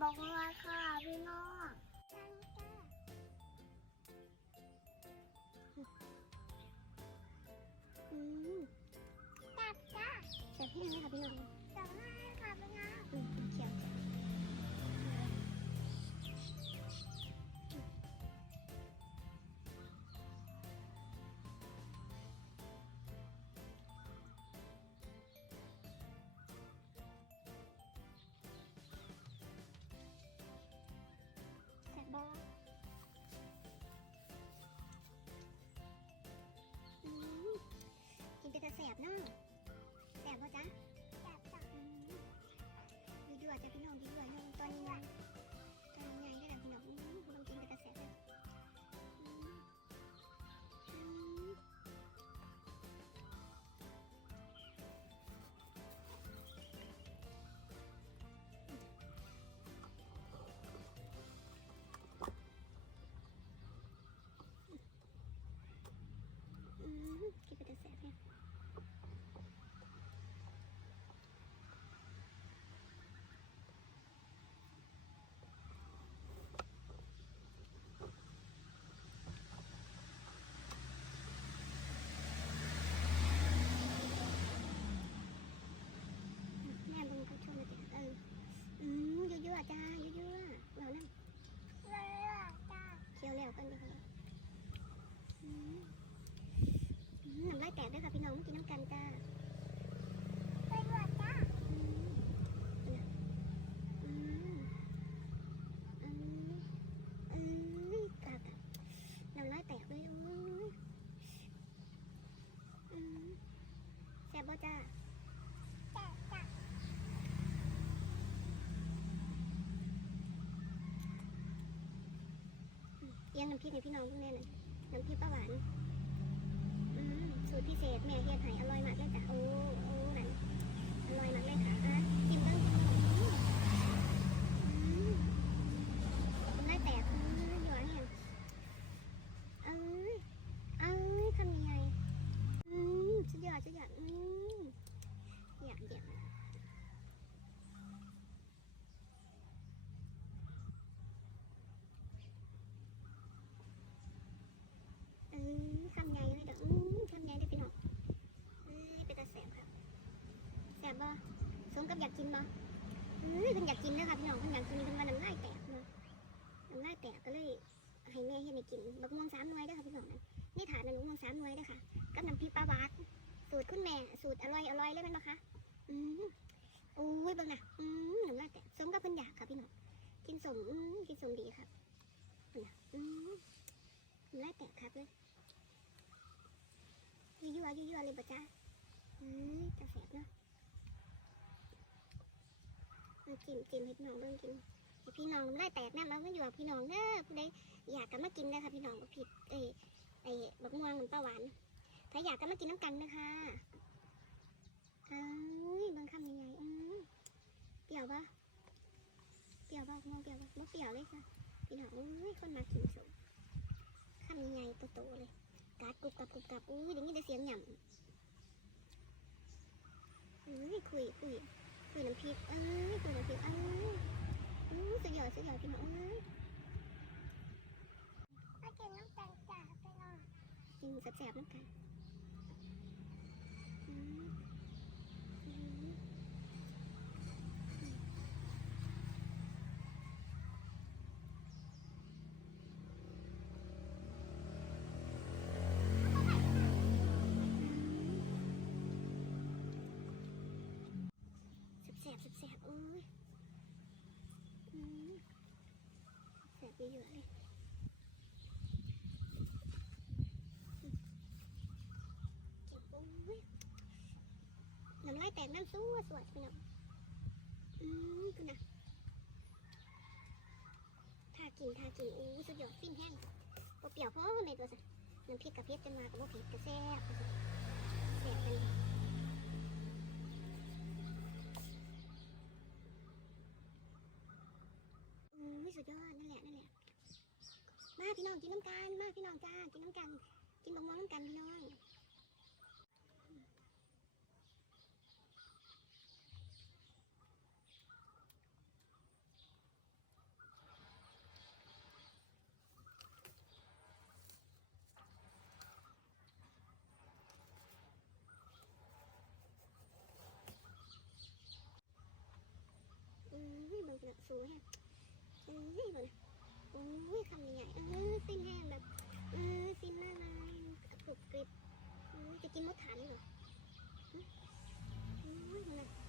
บอกว่าค่ะพี่น้องอืมจับจ้าแซ่บแห้งไหมคะพี่น้อง แสบเนาะแสบป่ะจ๊ะแสบจ้ะดีด้วยจจะพี่น้องดีด้วยตอนนี้ เอียงน้ำพริกให้พี่น้องทุกแน่เลยน้ำพริกปลาหวานอืมสูตรพิเศษแม่เฮียไทยอร่อยมากเลยจ้ะโอ้โอ้นั่นอร่อยมากเลยค่ะอะกินเบ้งอืมอืมกินได้แตกอืมหยวนเนี่ยเอ้ยเอ้ยทำยังไงอืมสุดยอดสุดยอดอืมอยากอยากเออทำไงเลยเด้ออืมทำไงได้อพี่น้องเอ้ยเป็นตาแสบครับแส บ่สมกับอยากกินบ่เอ้ยเพิ่นอยากกินนะคะพี่น้องเพิ่นอยากกินเพิ่นว่าน้ำลายแตกเนาะน้ำลายแตกก็เลยให้แม่เฮ็ดให้กินบักม่วงสามหน่วยเด้ค่ะพี่น้องนั่นนี่ถาดนั้นบักม่วงสามหน่วยเด้ค่ะกับน้ำพริกปลาหวานสูตรคุณแม่สูตรอร่อยอร่อยเลยแมันบ่คะอืมโอ้ยบิ่งน่ะอืมน้ำลายแตกสมกับเพิ่นอยากค่ะพี่น้องกินสมกินสมดีครับน่ะอืมน้ำลายแตกครับเลยยั่วๆยั่วๆเลยปะจ๊ะเฮ้ยจะแสบเนาะากินกินให้พี่น้องเบิ่งกินให้พี่น้องไล่แตกนะมันก็อยู่กับพี่น้องเด้อผู้ใดอยากกันมากินนะคะพี่น้องผิดเอ้ยไอ้บักม่วงมันปลาหวานถ้าอยากกันมากินน้ำกันนะคะเอ้ยบางคำยังไงอืมเปรี้ยวปะเปรี้ยวปะม่วงเปรี้ยวปะม่เปรี้ยวเลยค่ะพี่น้องอุ้ยคนมากินสมคำยังไงโตๆเลยกัดกรุบกับกรุบกับอุ้ยเดี๋ยวนี้ได้เสียงหย่ำอุ้ยคุยคุย คุยน้ำพริกเอ้ยคุยน้ำพริกเอ้ยอุ้ยสุดยอดสุดยอดพี่น้องเอ้ยมากินน้ำตาลจ้าพี่น้องกินแซ่บๆน้ำกันอืมอืมแซ่บๆแซ่บๆโอ้ยอืม แซ่บเยอะๆเลยกินอุ้น้ำลายแตกน้ำสู้สวยพี่น้องอืมคุณนะทากินทากินอู้สุดยอดฟินแห้งเปรี้ยวเพราะในตัวสิน้ำพริกกับเพชรจะมากับบ่เผ็ดกระแซ่บว่าซั่นแซ่บกัน สุดยอดนั่นแหละนั่นแหละ มาพี่น้องกินน้ำกันมาพี่น้องจ้ากินน้ำกัน กินบะม่วงน้ำกันพี่น้อง嗯，日本的服务业。 อุ้ยเลยอ้ยคำใหญ่ซิ่นแห้งแบบซินนละลายกรุกริบจะกินมดขานี่เหรออ้ยนะ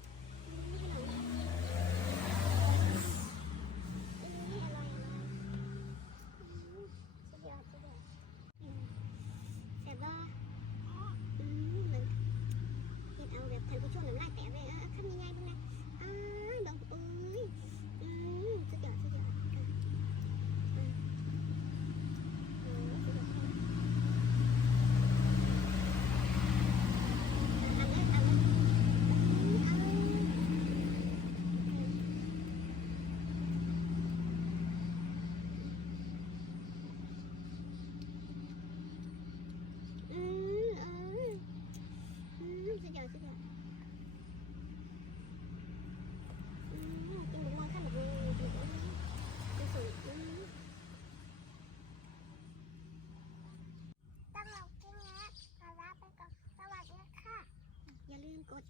กด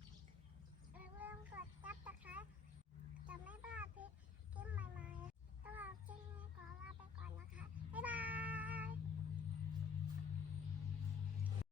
อย่าลืมกดซับสไครต์จะไม่บ้า